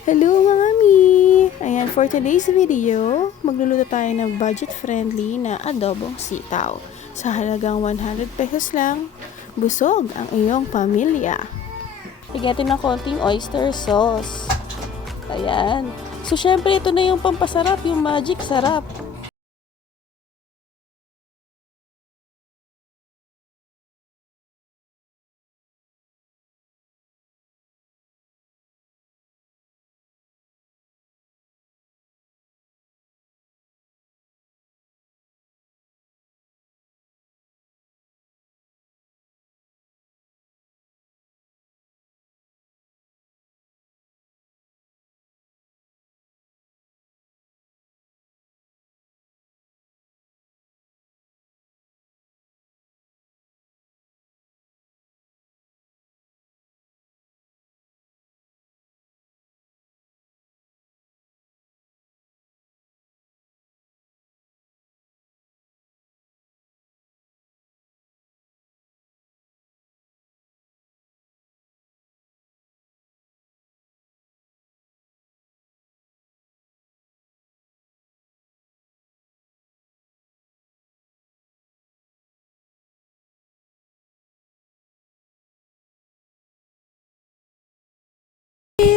Hello mga mi! Ayan, for today's video, magluluto tayo ng budget-friendly na adobong sitaw. Sa halagang 100 pesos lang, busog ang iyong pamilya. Higyatin ng konting oyster sauce. Ayan. So, syempre, ito na yung pampasarap, yung magic sarap.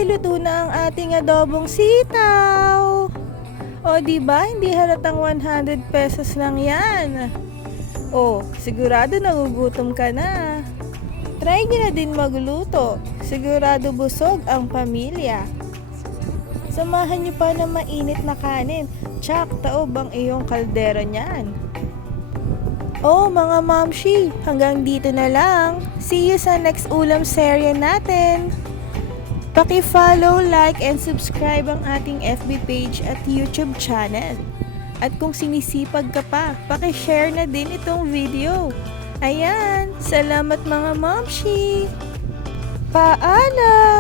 Luto na ang ating adobong sitaw. O diba, hindi halatang 100 pesos lang yan. O, sigurado nagugutom ka na. Try nyo na din magluto. Sigurado busog ang pamilya. Samahan nyo pa ng mainit na kanin. Tsak, taob ang iyong kaldero niyan. Oh, mga mamshi, hanggang dito na lang. See you sa next ulam serye natin. Paki-follow, like, and subscribe ang ating FB page at YouTube channel. At kung sinisipag ka pa, paki-share na din itong video. Ayan, salamat mga mamshi! Paalam!